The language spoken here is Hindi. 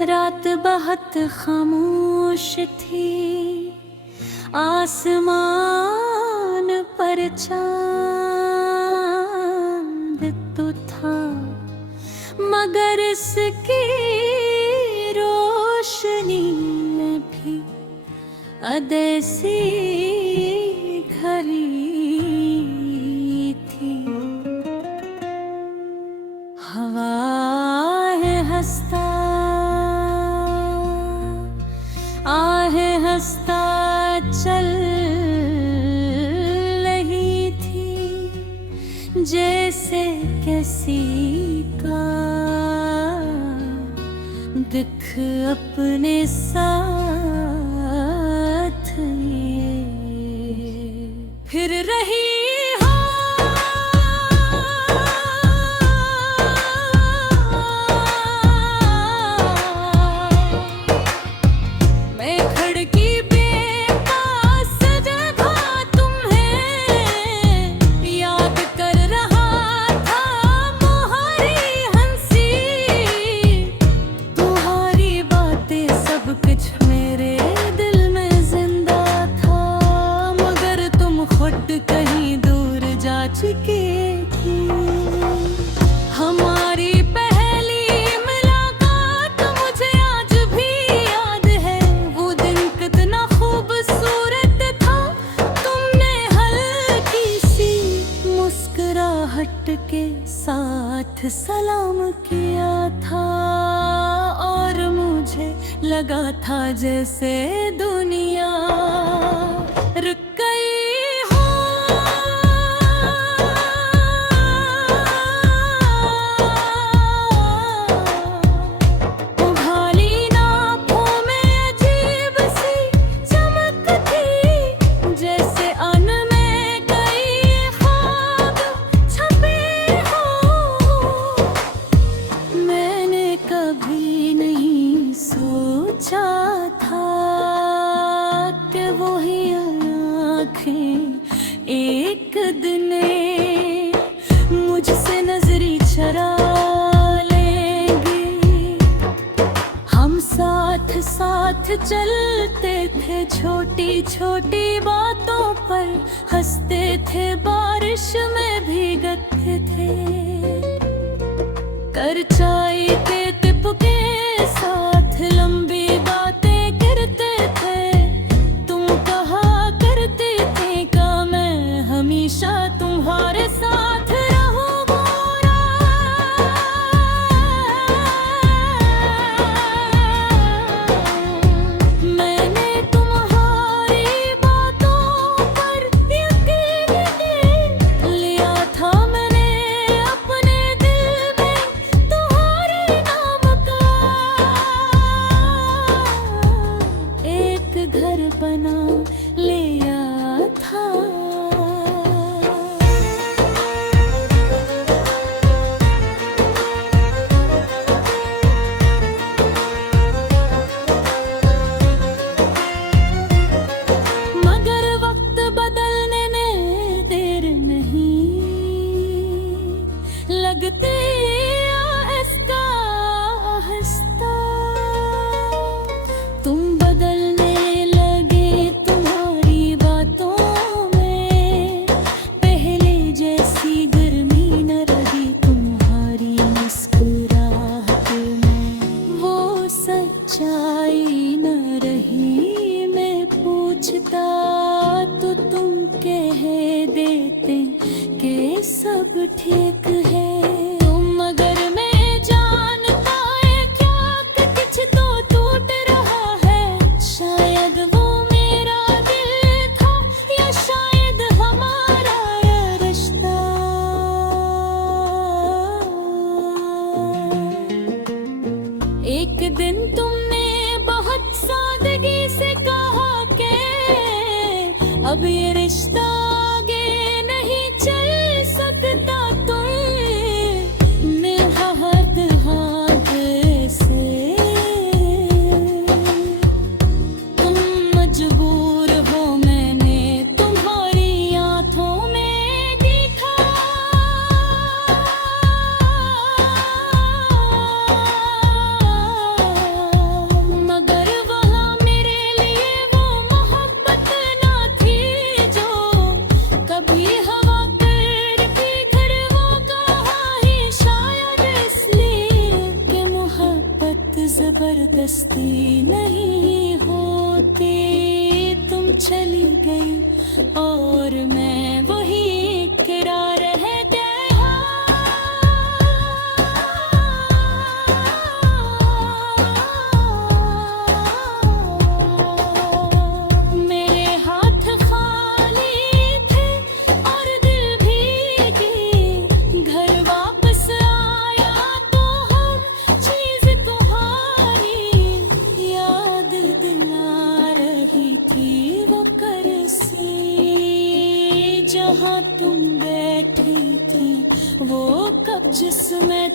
रात बहुत खामोश थी, आसमान पर चांद तो था, मगर इसकी रोशनी में भी अदेसी घड़ी थी। हवा है हंसता, आहे हंसता चल रही थी, जैसे किसी का दिख अपने साथ ये फिर रही हो। मैं खिड़की पे पास जगह तुम्हें याद कर रहा था, तुम्हारी हंसी तुम्हारी बातें सब कुछ मेरे दिल में जिंदा था, मगर तुम खुद कहीं दूर जा चुकी थी। हमारी पहली मुलाकात मुझे आज भी याद है, वो दिन कितना खूबसूरत था। तुमने हल्की सी मुस्कुराहट के साथ सलाम किया था, और मुझे लगा था जैसे दुनिया रुक गई हो। उभाली नाभों में अजीब सी चमक थी, जैसे अन में कई ख्वाब छपे हो। मैंने कभी नहीं सोचा था कि वही आँखें एक दिन मुझसे नजरी चरा लेंगी। हम साथ साथ चलते थे, छोटी छोटी बातों पर हंसते थे, बारिश में भीगते थे, कर चाय के टिप के साथ लंबी बातें करते थे। तुम कहा करते थे कि मैं हमेशा तुम्हारे साथ रहूंगा। मैंने तुम्हारी बातों पर यकीन लिया था, मैंने अपने दिल में तुम्हारे नाम का एक घर बना लिया था। मगर वक्त बदलने में देर नहीं लगती, आहिस्ता आहिस्ता तुम बदलने लगे। तुम्हारी बातों में पहले जैसी गर्मी न रही, तुम्हारी मुस्कुराहट में वो सच्चाई न रही। मैं पूछता तो तुम कह देते कि सब ठीक है। तुम मगर मैं जानता है क्या कि कुछ तो टूट रहा है, शायद वो मेरा दिल था, या शायद हमारा ये रिश्ता। एक दिन तुमने बहुत सादगी से कहा कि अब ये रिश्ता आगे नहीं चल सकता। तुमने हाथ हाथ से तुम मजबूर हो, मैंने तुम्हारी आंखों में देखा। जबरदस्ती नहीं होती, तुम चली गई और मैं वही गिरा रह गया। मेरे हाथ खाली थे और दिल भीगी, घर वापस आया तो हर चीज तुम्हारी याद दिला रही थी। वो करसी जहाँ तुम बैठी थी, वो कब जिसमें